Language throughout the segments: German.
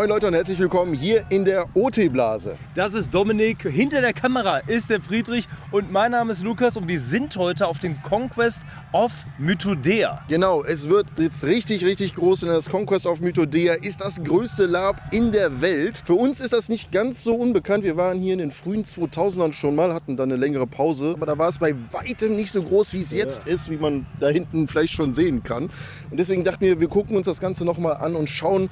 Moin Leute und herzlich willkommen hier in der OT-Blase. Das ist Dominik, hinter der Kamera ist der Friedrich und mein Name ist Lukas und wir sind heute auf dem Conquest of Mythodea. Genau, es wird jetzt richtig groß, denn das Conquest of Mythodea ist das größte Lab in der Welt. Für uns ist das nicht ganz so unbekannt. Wir waren hier in den frühen 2000ern schon mal, hatten dann eine längere Pause, aber da war es bei weitem nicht so groß, wie es jetzt ist, wie man da hinten vielleicht schon sehen kann. Und deswegen dachten wir gucken uns das Ganze nochmal an und schauen,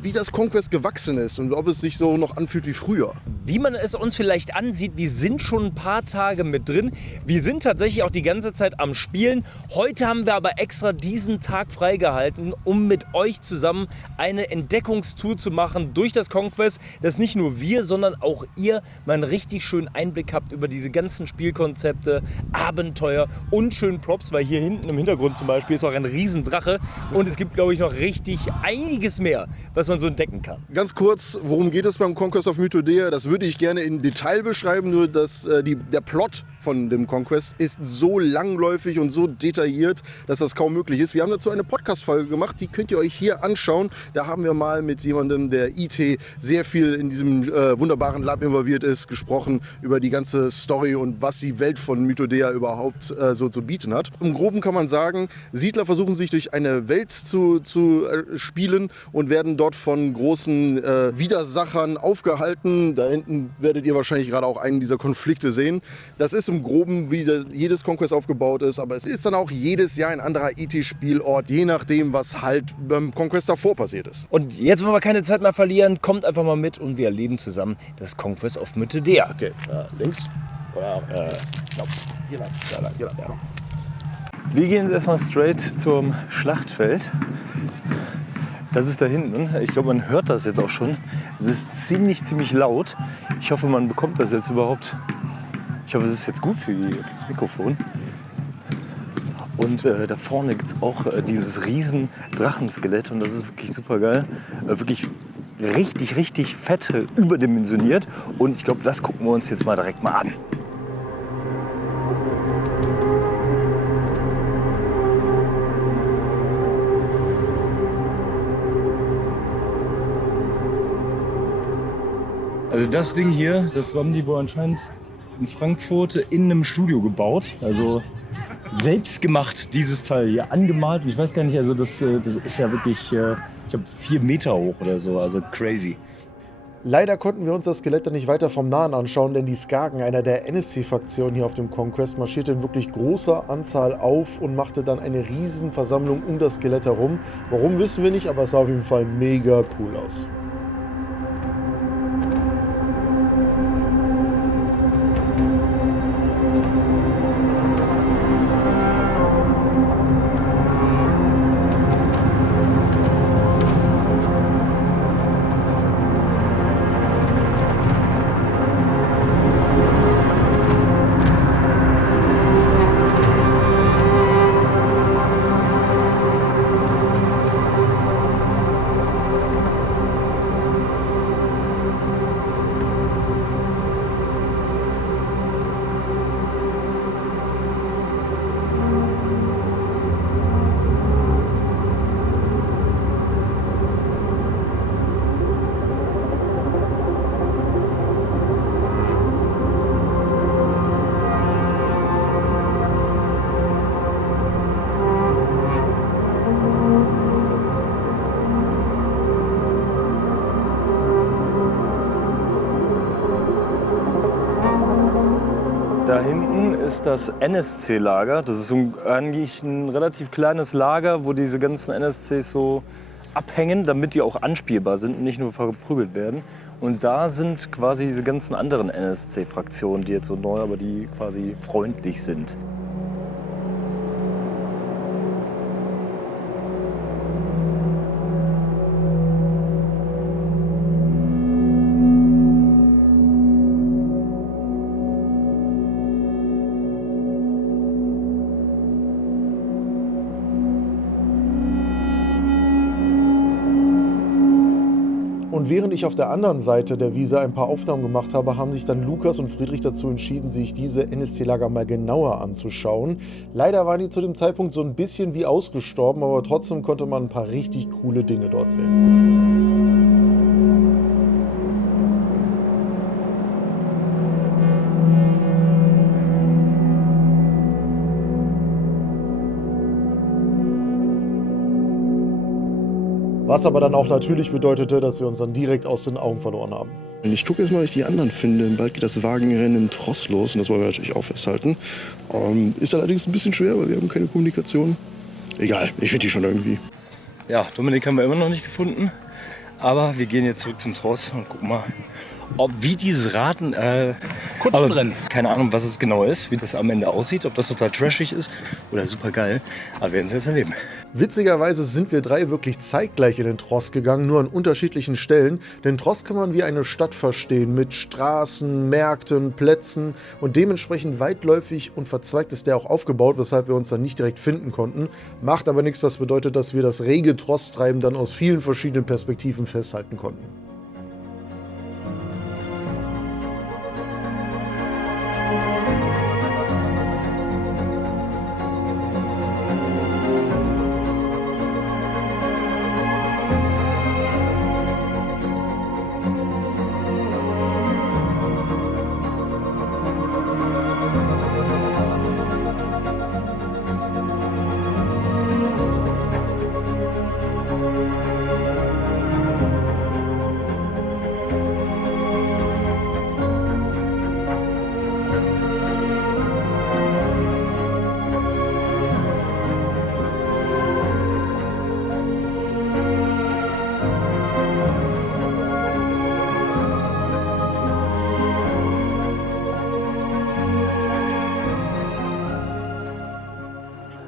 wie das Conquest gewachsen ist und ob es sich so noch anfühlt wie früher. Wie man es uns vielleicht ansieht, wir sind schon ein paar Tage mit drin. Wir sind tatsächlich auch die ganze Zeit am Spielen. Heute haben wir aber extra diesen Tag freigehalten, um mit euch zusammen eine Entdeckungstour zu machen durch das Conquest, dass nicht nur wir, sondern auch ihr mal einen richtig schönen Einblick habt über diese ganzen Spielkonzepte, Abenteuer und schönen Props, weil hier hinten im Hintergrund zum Beispiel ist auch ein Riesendrache und es gibt, glaube ich, noch richtig einiges mehr, was man so entdecken kann. Ganz kurz, worum geht es beim Conquest of Mythodea? Das würde ich gerne in Detail beschreiben, nur dass der Plot von dem Conquest ist so langläufig und so detailliert, dass das kaum möglich ist. Wir haben dazu eine Podcast-Folge gemacht, die könnt ihr euch hier anschauen. Da haben wir mal mit jemandem, der IT sehr viel in diesem wunderbaren Lab involviert ist, gesprochen über die ganze Story und was die Welt von Mythodea überhaupt so zu bieten hat. Im Groben kann man sagen, Siedler versuchen sich durch eine Welt zu spielen und werden dort von großen Widersachern aufgehalten. Da hinten werdet ihr wahrscheinlich gerade auch einen dieser Konflikte sehen. Das ist im Groben, wie jedes Conquest aufgebaut ist, aber es ist dann auch jedes Jahr ein anderer IT-Spielort, je nachdem, was halt beim Conquest davor passiert ist. Und jetzt wollen wir keine Zeit mehr verlieren, kommt einfach mal mit und wir erleben zusammen das Conquest of Mythodea. Okay, links. Hier lang. Wir gehen jetzt erstmal straight zum Schlachtfeld. Das ist da hinten. Ich glaube, man hört das jetzt auch schon. Es ist ziemlich laut. Ich hoffe, man bekommt das jetzt überhaupt. Ich hoffe, es ist jetzt gut für das Mikrofon. Und da vorne gibt es auch dieses riesen Drachenskelett und das ist wirklich super geil. Wirklich richtig fett, überdimensioniert. Und ich glaube, das gucken wir uns jetzt mal direkt mal an. Also das Ding hier, das haben die wohl anscheinend in Frankfurt in einem Studio gebaut. Also selbst gemacht, dieses Teil hier, angemalt. Und ich weiß gar nicht, also das ist ja wirklich, ich glaube 4 Meter hoch oder so, also crazy. Leider konnten wir uns das Skelett dann nicht weiter vom Nahen anschauen, denn die Skagen, einer der NSC-Fraktionen hier auf dem Conquest, marschierte in wirklich großer Anzahl auf und machte dann eine Riesenversammlung um das Skelett herum. Warum, wissen wir nicht, aber es sah auf jeden Fall mega cool aus. Da hinten ist das NSC-Lager. Das ist eigentlich ein relativ kleines Lager, wo diese ganzen NSCs so abhängen, damit die auch anspielbar sind und nicht nur verprügelt werden. Und da sind quasi diese ganzen anderen NSC-Fraktionen, die jetzt so neu, aber die quasi freundlich sind. Und während ich auf der anderen Seite der Wiese ein paar Aufnahmen gemacht habe, haben sich dann Lukas und Friedrich dazu entschieden, sich diese NSC-Lager mal genauer anzuschauen. Leider waren die zu dem Zeitpunkt so ein bisschen wie ausgestorben, aber trotzdem konnte man ein paar richtig coole Dinge dort sehen. Was aber dann auch natürlich bedeutete, dass wir uns dann direkt aus den Augen verloren haben. Ich gucke jetzt mal, ob ich die anderen finde. Bald geht das Wagenrennen im Tross los und das wollen wir natürlich auch festhalten. Ist allerdings ein bisschen schwer, weil wir haben keine Kommunikation. Egal, ich finde die schon irgendwie. Ja, Dominik haben wir immer noch nicht gefunden. Aber wir gehen jetzt zurück zum Tross und gucken mal, wie dieses Raten, Kutschenrennen. Keine Ahnung, was es genau ist, wie das am Ende aussieht, ob das total trashig ist oder super geil. Aber wir werden es jetzt erleben. Witzigerweise sind wir drei wirklich zeitgleich in den Tross gegangen, nur an unterschiedlichen Stellen. Den Tross kann man wie eine Stadt verstehen, mit Straßen, Märkten, Plätzen und dementsprechend weitläufig und verzweigt ist der auch aufgebaut, weshalb wir uns dann nicht direkt finden konnten. Macht aber nichts, das bedeutet, dass wir das rege Trosstreiben dann aus vielen verschiedenen Perspektiven festhalten konnten.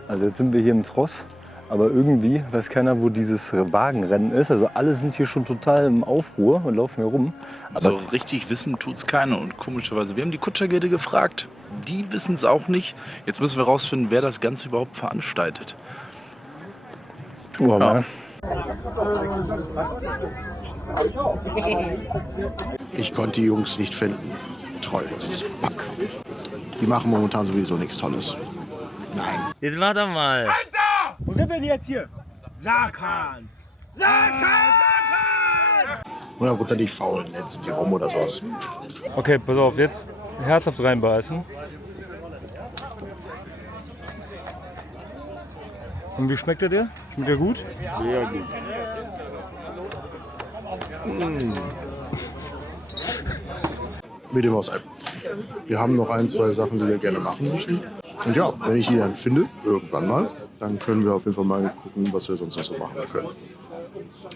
Also jetzt sind wir hier im Tross, aber irgendwie weiß keiner, wo dieses Wagenrennen ist. Also alle sind hier schon total im Aufruhr und laufen herum. Aber so richtig wissen tut's keiner. Und komischerweise, wir haben die Kutschergilde gefragt. Die wissen es auch nicht. Jetzt müssen wir rausfinden, wer das Ganze überhaupt veranstaltet. oh, ja. Ich konnte die Jungs nicht finden. Treuloses Pack. Die machen momentan sowieso nichts Tolles. Nein. Jetzt mach doch mal. Alter! Wo sind wir denn jetzt hier? Sarkans! Sarkans! 100%ig faul, letzten hier rum oder sowas. Okay, pass auf, jetzt herzhaft reinbeißen. Und wie schmeckt der dir? Schmeckt der gut? Sehr gut. Mit dem Haus. Wir haben noch ein, zwei Sachen, die wir gerne machen möchten. Und ja, wenn ich die dann finde, irgendwann mal, dann können wir auf jeden Fall mal gucken, was wir sonst noch so machen können.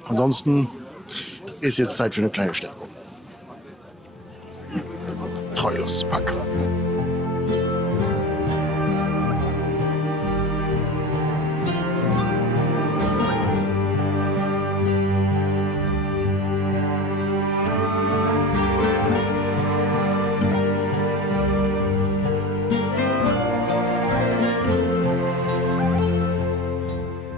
Ansonsten ist jetzt Zeit für eine kleine Stärkung. Treuloses Pack.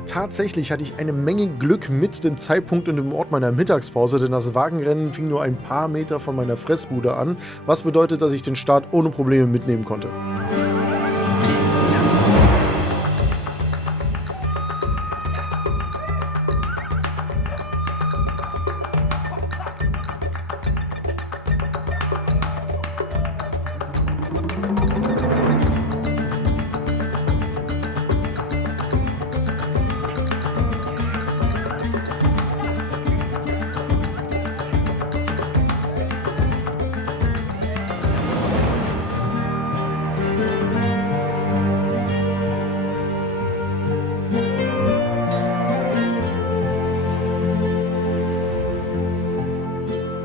Tatsächlich hatte ich eine Menge Glück mit dem Zeitpunkt und dem Ort meiner Mittagspause, denn das Wagenrennen fing nur ein paar Meter von meiner Fressbude an, was bedeutet, dass ich den Start ohne Probleme mitnehmen konnte.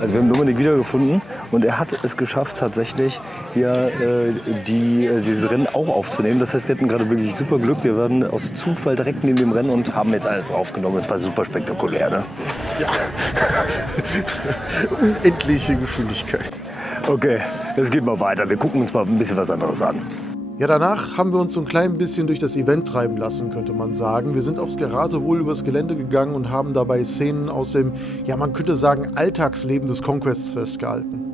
Also wir haben Dominik wiedergefunden und er hat es geschafft, tatsächlich hier dieses Rennen auch aufzunehmen. Das heißt, wir hatten gerade wirklich super Glück. Wir waren aus Zufall direkt neben dem Rennen und haben jetzt alles aufgenommen. Es war super spektakulär, ne? Unendliche Geschwindigkeit. Okay, jetzt geht mal weiter. Wir gucken uns mal ein bisschen was anderes an. Ja, danach haben wir uns so ein klein bisschen durch das Event treiben lassen, könnte man sagen. Wir sind aufs Geratewohl übers Gelände gegangen und haben dabei Szenen aus dem, ja man könnte sagen, Alltagsleben des Conquests festgehalten.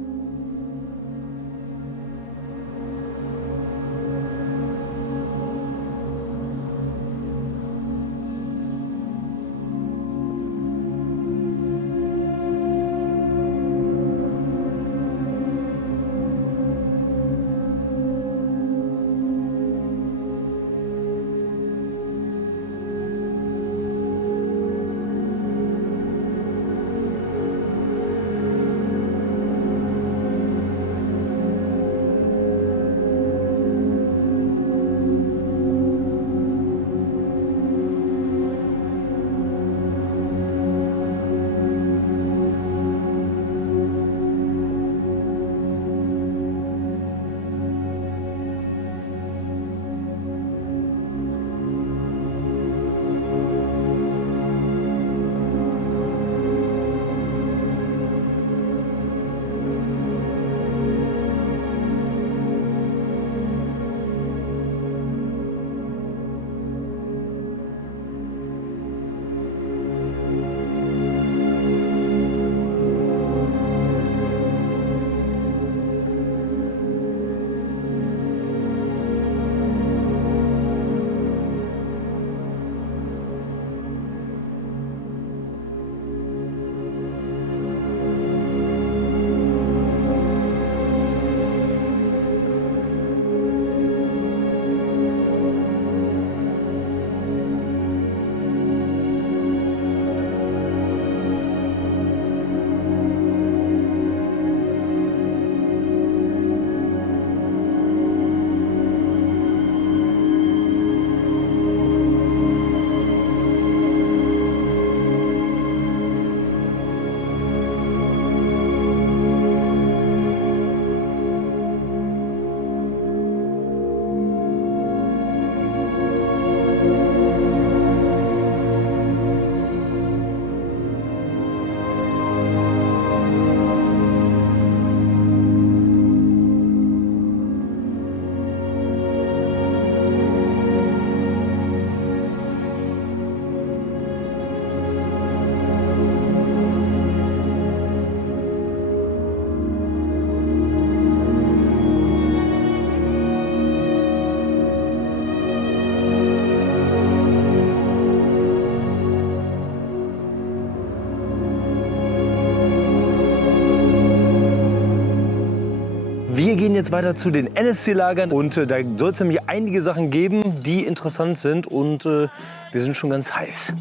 jetzt weiter zu den NSC-Lagern und da soll es nämlich einige Sachen geben, die interessant sind und wir sind schon ganz heiß.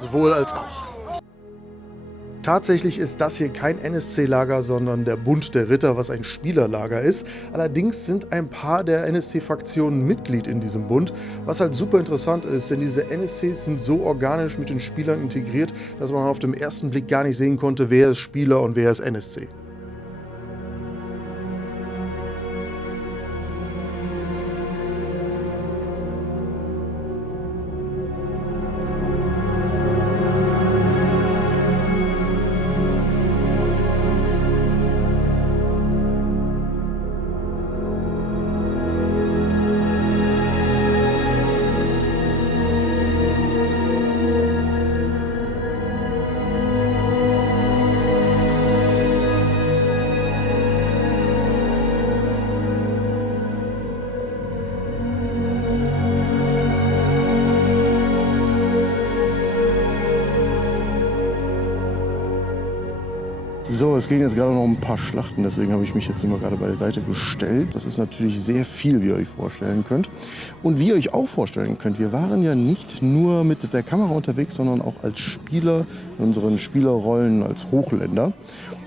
Sowohl als auch. Tatsächlich ist das hier kein NSC-Lager, sondern der Bund der Ritter, was ein Spielerlager ist. Allerdings sind ein paar der NSC-Fraktionen Mitglied in diesem Bund, was halt super interessant ist, denn diese NSCs sind so organisch mit den Spielern integriert, dass man auf den ersten Blick gar nicht sehen konnte, wer ist Spieler und wer ist NSC. So, es gehen jetzt gerade noch ein paar Schlachten, deswegen habe ich mich jetzt hier mal gerade bei der Seite gestellt. Das ist natürlich sehr viel, wie ihr euch vorstellen könnt. Und wie ihr euch auch vorstellen könnt, wir waren ja nicht nur mit der Kamera unterwegs, sondern auch als Spieler in unseren Spielerrollen als Hochländer.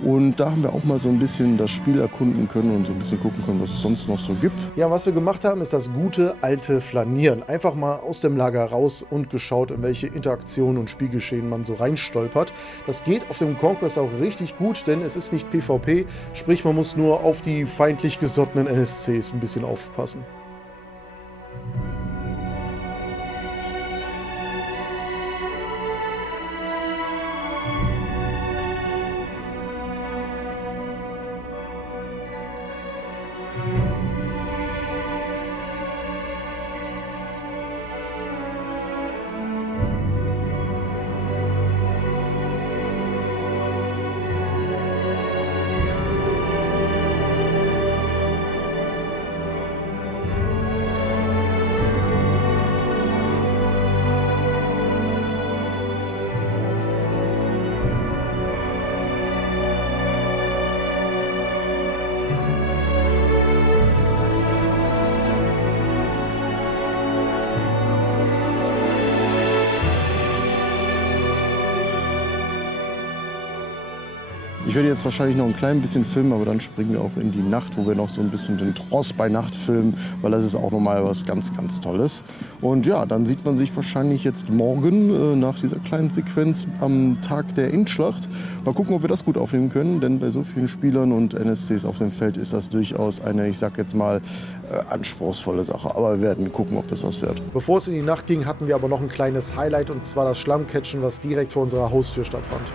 Und da haben wir auch mal so ein bisschen das Spiel erkunden können und so ein bisschen gucken können, was es sonst noch so gibt. Ja, was wir gemacht haben, ist das gute alte Flanieren. Einfach mal aus dem Lager raus und geschaut, in welche Interaktionen und Spielgeschehen man so reinstolpert. Das geht auf dem Conquest auch richtig gut, denn es ist nicht PvP, sprich man muss nur auf die feindlich gesottenen NSCs ein bisschen aufpassen. Ich werde jetzt wahrscheinlich noch ein klein bisschen filmen, aber dann springen wir auch in die Nacht, wo wir noch so ein bisschen den Tross bei Nacht filmen, weil das ist auch nochmal was ganz, ganz Tolles. Und ja, dann sieht man sich wahrscheinlich jetzt morgen nach dieser kleinen Sequenz am Tag der Endschlacht. Mal gucken, ob wir das gut aufnehmen können, denn bei so vielen Spielern und NSCs auf dem Feld ist das durchaus eine, ich sag jetzt mal, anspruchsvolle Sache. Aber wir werden gucken, ob das was wird. Bevor es in die Nacht ging, hatten wir aber noch ein kleines Highlight, und zwar das Schlammcatchen, was direkt vor unserer Haustür stattfand.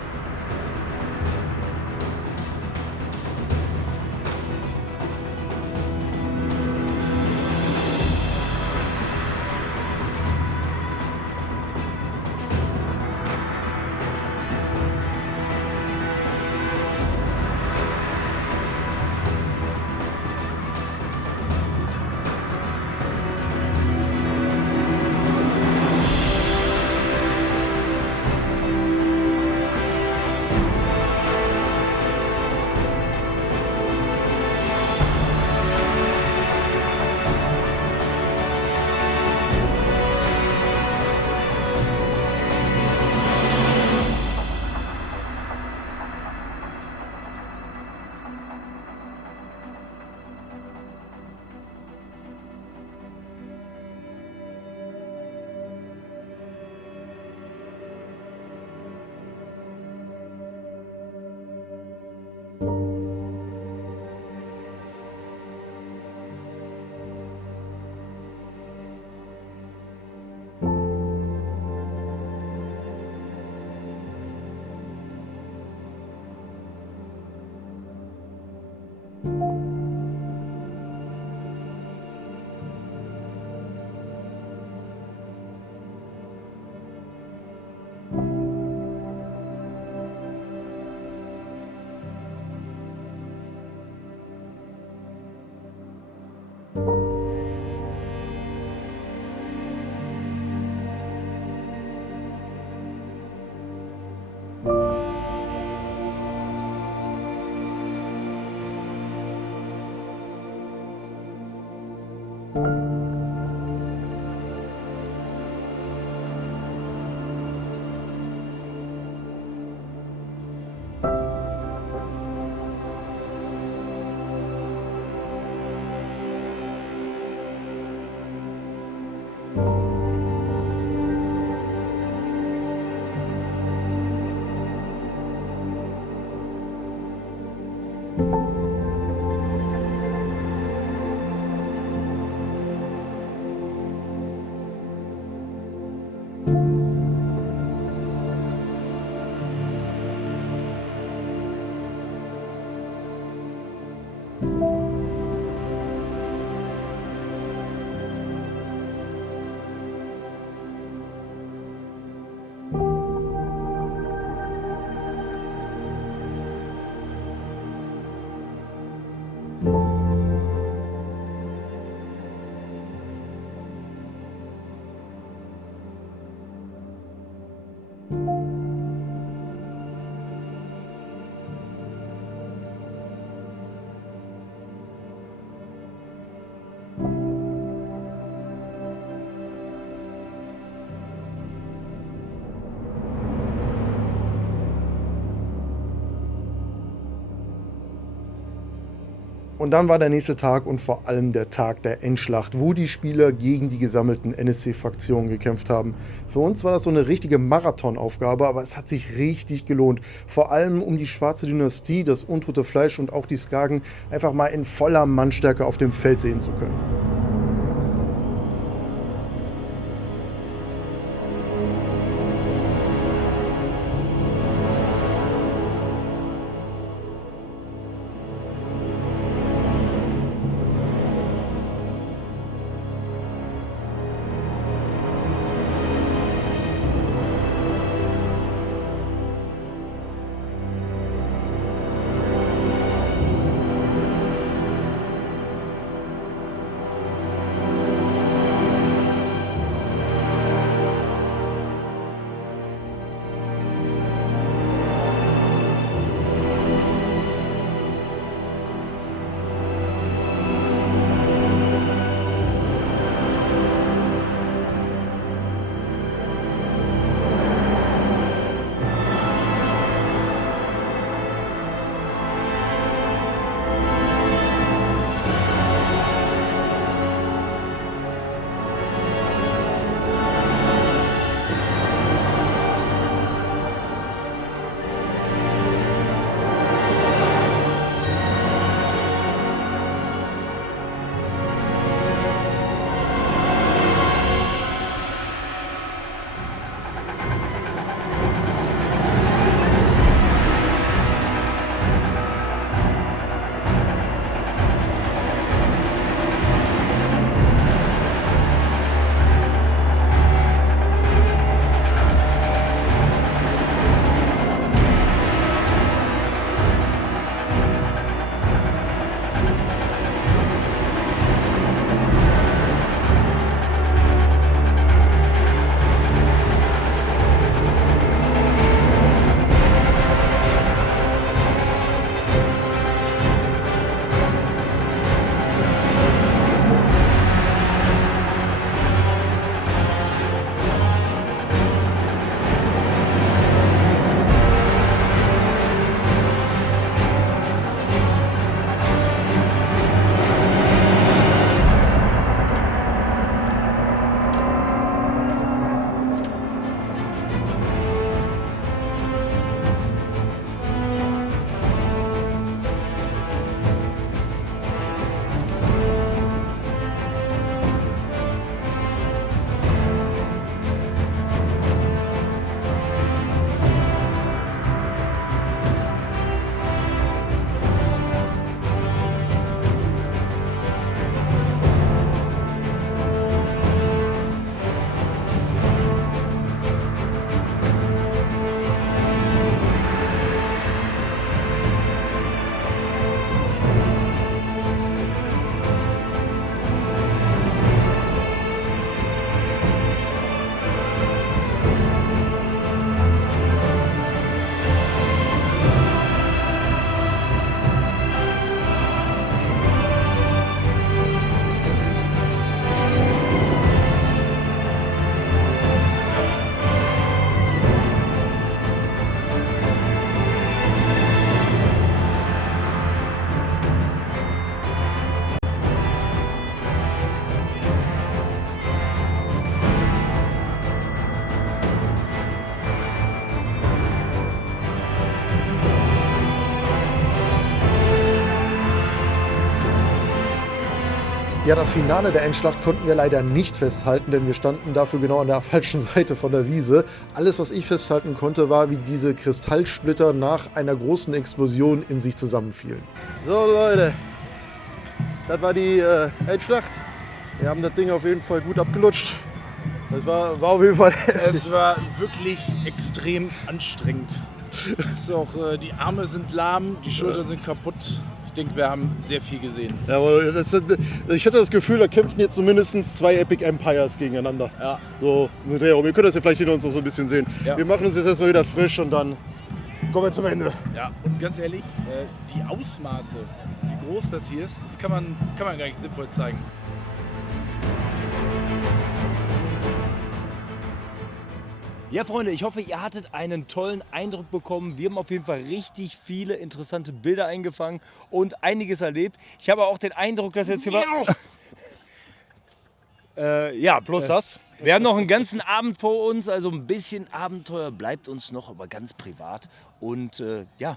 Und dann war der nächste Tag und vor allem der Tag der Endschlacht, wo die Spieler gegen die gesammelten NSC-Fraktionen gekämpft haben. Für uns war das so eine richtige Marathonaufgabe, aber es hat sich richtig gelohnt. Vor allem um die Schwarze Dynastie, das untote Fleisch und auch die Skagen einfach mal in voller Mannstärke auf dem Feld sehen zu können. Ja, das Finale der Endschlacht konnten wir leider nicht festhalten, denn wir standen dafür genau an der falschen Seite von der Wiese. Alles, was ich festhalten konnte, war, wie diese Kristallsplitter nach einer großen Explosion in sich zusammenfielen. So Leute, das war die Endschlacht. Wir haben das Ding auf jeden Fall gut abgelutscht. Das war auf jeden Fall Es war wirklich extrem anstrengend. Es ist auch, die Arme sind lahm, die Schultern sind kaputt. Ich denke, wir haben sehr viel gesehen. Ja, aber ich hatte das Gefühl, da kämpften jetzt so mindestens 2 Epic Empires gegeneinander. Ja. So, mit Dreh. Ihr könnt das ja vielleicht hinter uns noch so ein bisschen sehen. Ja. Wir machen uns jetzt erstmal wieder frisch und dann kommen wir zum Ende. Ja, und ganz ehrlich, die Ausmaße, wie groß das hier ist, das kann man gar nicht sinnvoll zeigen. Ja, Freunde, ich hoffe, ihr hattet einen tollen Eindruck bekommen. Wir haben auf jeden Fall richtig viele interessante Bilder eingefangen und einiges erlebt. Ich habe auch den Eindruck, dass jetzt hier Bloß das. wir haben noch einen ganzen Abend vor uns, also ein bisschen Abenteuer bleibt uns noch, aber ganz privat. Und Ja,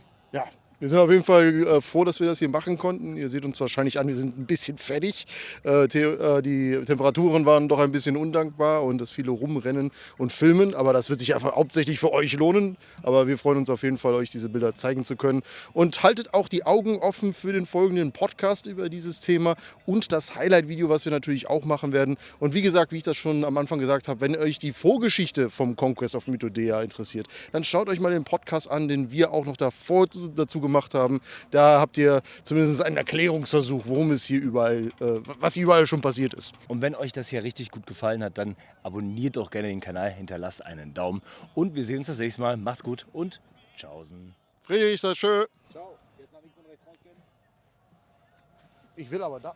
wir sind auf jeden Fall froh, dass wir das hier machen konnten. Ihr seht uns wahrscheinlich an, wir sind ein bisschen fertig. Die Temperaturen waren doch ein bisschen undankbar und das viele rumrennen und filmen. Aber das wird sich einfach hauptsächlich für euch lohnen. Aber wir freuen uns auf jeden Fall, euch diese Bilder zeigen zu können. Und haltet auch die Augen offen für den folgenden Podcast über dieses Thema und das Highlight-Video, was wir natürlich auch machen werden. Und wie gesagt, wie ich das schon am Anfang gesagt habe, wenn euch die Vorgeschichte vom Conquest of Mythodea interessiert, dann schaut euch mal den Podcast an, den wir auch noch dazu gemacht haben. Da habt ihr zumindest einen Erklärungsversuch, worum es hier überall, was hier überall schon passiert ist. Und wenn euch das hier richtig gut gefallen hat, dann abonniert doch gerne den Kanal, hinterlasst einen Daumen und wir sehen uns das nächste Mal. Macht's gut und tschaußen. Friedrich, das ist schön. Ciao. Jetzt nach links und rechts rausgehen. Ich will aber da.